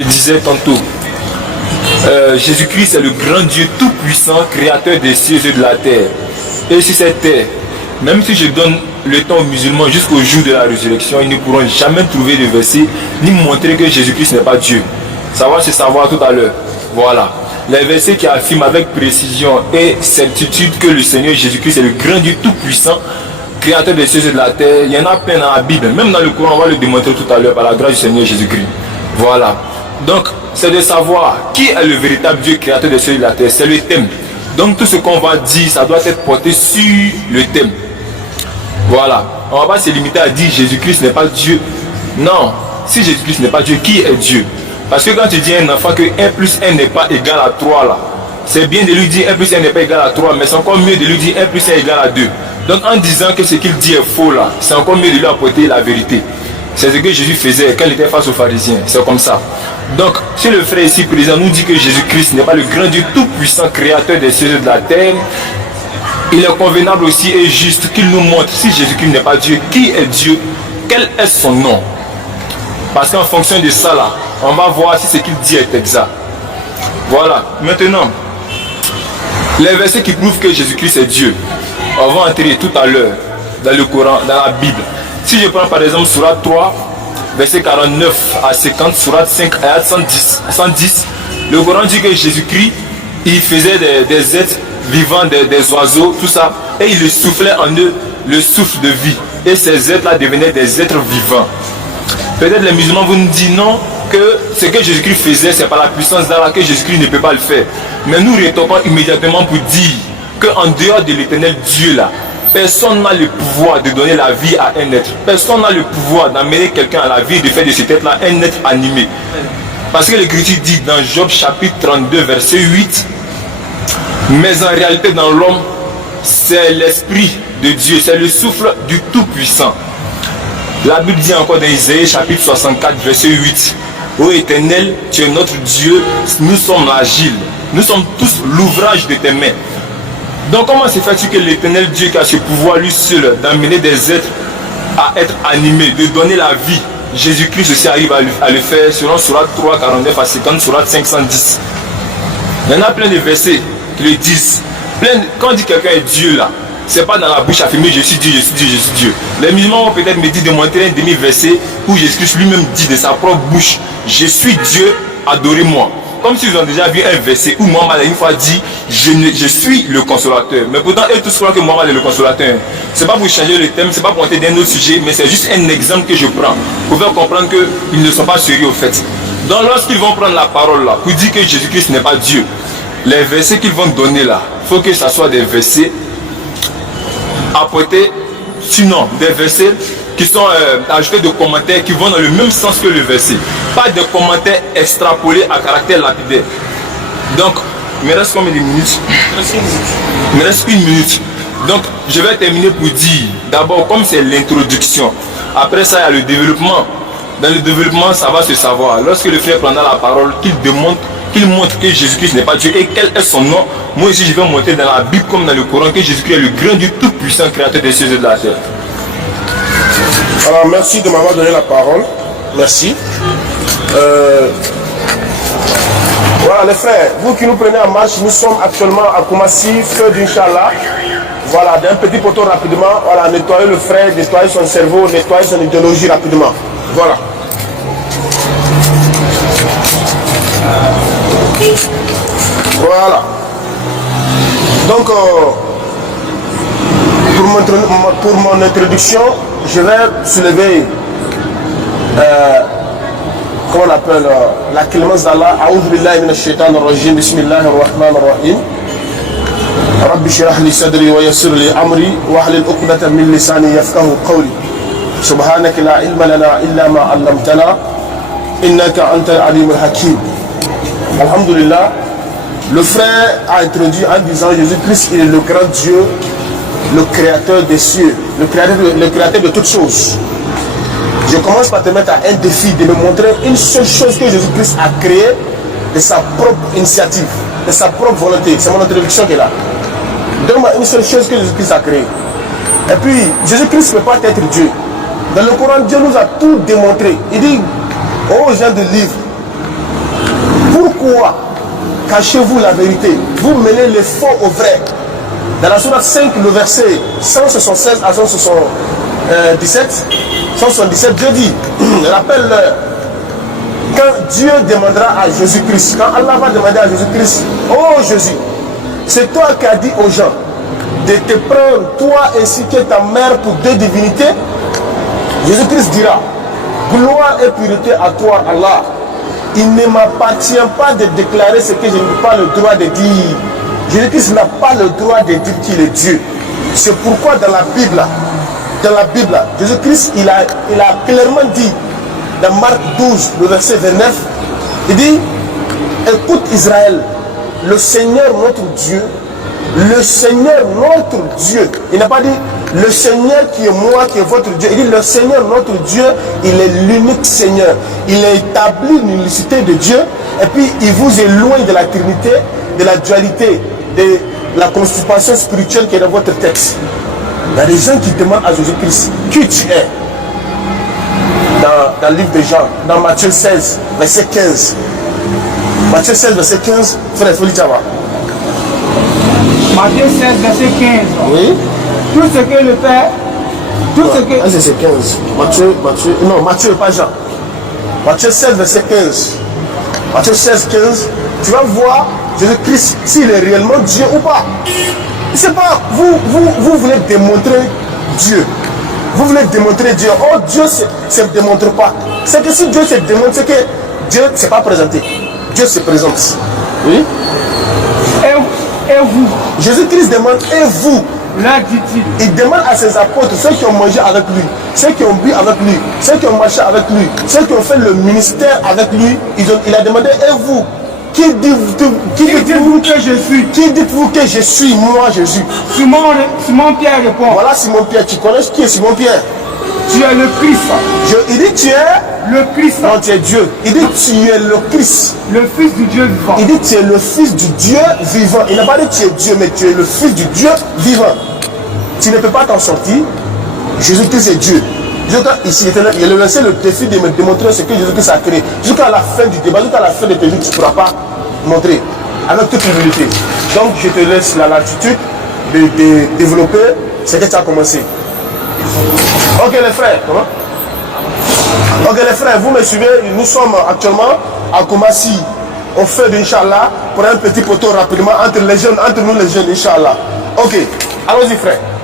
Je disais tantôt, Jésus-Christ est le grand Dieu tout-puissant, créateur des cieux et de la terre. Et sur cette terre, même si je donne le temps aux musulmans jusqu'au jour de la résurrection, ils ne pourront jamais trouver de verset ni montrer que Jésus-Christ n'est pas Dieu. Ça va se savoir tout à l'heure. Voilà. Les versets qui affirment avec précision et certitude que le Seigneur Jésus-Christ est le grand Dieu tout-puissant, créateur des cieux et de la terre, il y en a plein dans la Bible. Même dans le Coran, on va le démontrer tout à l'heure par la grâce du Seigneur Jésus-Christ. Voilà. Donc, c'est de savoir qui est le véritable Dieu créateur des cieux et de la terre. C'est le thème. Donc, tout ce qu'on va dire, ça doit être porté sur le thème. Voilà. On ne va pas se limiter à dire Jésus-Christ n'est pas Dieu. Non. Si Jésus-Christ n'est pas Dieu, qui est Dieu? Parce que quand tu dis à un enfant que 1 plus 1 n'est pas égal à 3, là, c'est bien de lui dire 1 plus 1 n'est pas égal à 3, mais c'est encore mieux de lui dire 1 plus 1 est égal à 2. Donc, en disant que ce qu'il dit est faux, là, c'est encore mieux de lui apporter la vérité. C'est ce que Jésus faisait quand il était face aux pharisiens. C'est comme ça. Donc, si le frère ici présent nous dit que Jésus-Christ n'est pas le grand Dieu tout-puissant, créateur des cieux et de la terre, il est convenable aussi et juste qu'il nous montre, si Jésus-Christ n'est pas Dieu, qui est Dieu, quel est son nom. Parce qu'en fonction de ça, là, on va voir si ce qu'il dit est exact. Voilà. Maintenant, les versets qui prouvent que Jésus-Christ est Dieu, on va entrer tout à l'heure dans le Coran, dans la Bible. Si je prends par exemple Sourate 3, verset 49 à 50, Sourate 5, ayat 110, le Coran dit que Jésus-Christ, il faisait des êtres vivants, des oiseaux, tout ça, et il le soufflait en eux le souffle de vie. Et ces êtres-là devenaient des êtres vivants. Peut-être les musulmans vont nous dire non, que ce que Jésus-Christ faisait, c'est par la puissance d'Allah que Jésus-Christ ne peut pas le faire. Mais nous rétorquons immédiatement pour dire qu'en dehors de l'éternel Dieu là, personne n'a le pouvoir de donner la vie à un être. Personne n'a le pouvoir d'amener quelqu'un à la vie et de faire de cet être-là un être animé. Parce que l'Écriture dit dans Job chapitre 32 verset 8, mais en réalité dans l'homme, c'est l'esprit de Dieu, c'est le souffle du Tout-Puissant. La Bible dit encore dans Isaïe chapitre 64 verset 8, ô Éternel, tu es notre Dieu, nous sommes agiles, nous sommes tous l'ouvrage de tes mains. Donc comment se fait-il que l'éternel Dieu qui a ce pouvoir lui seul d'amener des êtres à être animés, de donner la vie, Jésus-Christ aussi arrive à le faire selon Sourate 3, 49 à 50, Sourate 510. Il y en a plein de versets qui le disent. Quand on dit quelqu'un est Dieu là, c'est pas dans la bouche affirmée je suis Dieu, je suis Dieu, je suis Dieu. Les musulmans vont peut-être me dire de montrer un demi-verset où Jésus-Christ lui-même dit de sa propre bouche, je suis Dieu, adorez-moi. Comme s'ils ont déjà vu un verset où Mohammed a une fois dit je suis le consolateur. Mais pourtant, eux tous croient que Mohammed est le consolateur. C'est pas pour changer le thème, c'est pas pour monter d'un autre sujet, mais c'est juste un exemple que je prends pour faire comprendre qu'ils ne sont pas sérieux au fait. Donc, lorsqu'ils vont prendre la parole là, pour dire que Jésus-Christ n'est pas Dieu, les versets qu'ils vont donner là, il faut que ce soit des versets apportés, sinon des versets qui sont ajoutés de commentaires qui vont dans le même sens que le verset. Pas de commentaires extrapolés à caractère lapidaire. Donc, il me reste combien de minutes? Il me reste une minute. Donc, je vais terminer pour dire, d'abord, comme c'est l'introduction, après ça, il y a le développement. Dans le développement, ça va se savoir. Lorsque le frère prendra la parole, qu'il montre que Jésus-Christ n'est pas Dieu et quel est son nom. Moi aussi, je vais montrer dans la Bible comme dans le Coran que Jésus-Christ est le grand Dieu tout-puissant, créateur des cieux et de la terre. Alors, merci de m'avoir donné la parole. Merci. Voilà les frères, vous qui nous prenez en marche, nous sommes actuellement à Koumassi, feu d'Inch'Allah. Voilà, d'un petit poteau rapidement. Voilà, nettoyer le frère, nettoyer son cerveau, nettoyer son idéologie rapidement. Voilà. Voilà. Donc, pour mon introduction, je vais soulever, comment on appelle, la clémence d'Allah. A'udhu billahi minash shaitanir rajim, bismillahir rahmanir rahim. Rabbi shrah li sadri wa yassir li amri wa hlul 'uqdatan min lisani yafqahu qawli. Subhanaka la ilma lana illa ma 'allamtana innaka antal alimul hakim. Alhamdulillah, le frère a introduit en disant Jésus-Christ il est le grand Dieu, le créateur des cieux, le créateur de toutes choses. Je commence par te mettre à un défi de me montrer une seule chose que Jésus-Christ a créée de sa propre initiative, de sa propre volonté. C'est mon introduction qui est là. Donne-moi une seule chose que Jésus-Christ a créée. Et puis, Jésus-Christ ne peut pas être Dieu. Dans le Coran, Dieu nous a tout démontré. Il dit aux gens de livre, pourquoi cachez-vous la vérité? Vous mêlez les faux au vrai. Dans la sourate 5, le verset 176 à 177, Dieu dit, rappelle-leur, quand Dieu demandera à Jésus-Christ, quand Allah va demander à Jésus-Christ, oh Jésus, c'est toi qui as dit aux gens de te prendre, toi ainsi que ta mère, pour deux divinités. Jésus-Christ dira, gloire et pureté à toi, Allah. Il ne m'appartient pas de déclarer ce que je n'ai pas le droit de dire. Jésus-Christ n'a pas le droit de dire qu'il est Dieu. C'est pourquoi dans la Bible, Jésus-Christ, il a clairement dit, dans Marc 12, le verset 29, il dit, écoute Israël, le Seigneur notre Dieu, le Seigneur notre Dieu. Il n'a pas dit le Seigneur qui est moi, qui est votre Dieu. Il dit le Seigneur notre Dieu, il est l'unique Seigneur. Il a établi l'unicité de Dieu et puis il vous éloigne de la Trinité, de la dualité, de la constipation spirituelle qui est dans votre texte. Il y a des gens qui demandent à Jésus-Christ qui tu es. Dans le livre de Jean, dans Matthieu 16, verset 15. Matthieu 16, verset 15, frère Foli Tchava. Matthieu 16, verset 15. Oui. Tout ce que le Père, tout ce que... Ah, c'est 15. Matthieu, pas Jean. Matthieu 16, verset 15. Matthieu 16, 15. Tu vas voir Jésus-Christ, s'il est réellement Dieu ou pas. C'est pas, vous voulez démontrer Dieu. Vous voulez démontrer Dieu. Oh, Dieu ne se démontre pas. C'est que si Dieu se démontre, c'est que Dieu ne s'est pas présenté. Dieu se présente. Oui. Et vous? Jésus-Christ demande, et vous? Là, dit-il. Il demande à ses apôtres, ceux qui ont mangé avec lui, ceux qui ont bu avec lui, ceux qui ont marché avec lui, ceux qui ont fait le ministère avec lui, il a demandé, et vous? Qui dites-vous que je suis? Qui dites-vous que je suis, moi Jésus? Simon Pierre répond. Voilà Simon Pierre, tu connais qui est Simon Pierre? Tu es le Christ. Il dit tu es le Christ. Non, tu es Dieu. Il dit tu es le Christ. Le Fils du Dieu vivant. Il dit tu es le Fils du Dieu vivant. Il n'a pas dit tu es Dieu, mais tu es le Fils du Dieu vivant. Tu ne peux pas t'en sortir. Jésus-Christ est Dieu. Ici, il a laissé le défi de me démontrer ce que Jésus-Christ a créé. Jusqu'à la fin du débat, jusqu'à la fin de tes vies, tu ne pourras pas montrer avec toute humilité. Donc, je te laisse la latitude de développer ce que tu as commencé. Ok les frères, comment? Ok les frères, vous me suivez, nous sommes actuellement à Koumassi, au feu d'Inch'Allah, pour un petit poteau rapidement entre nous les jeunes, Inch'Allah. Ok, allons-y frère.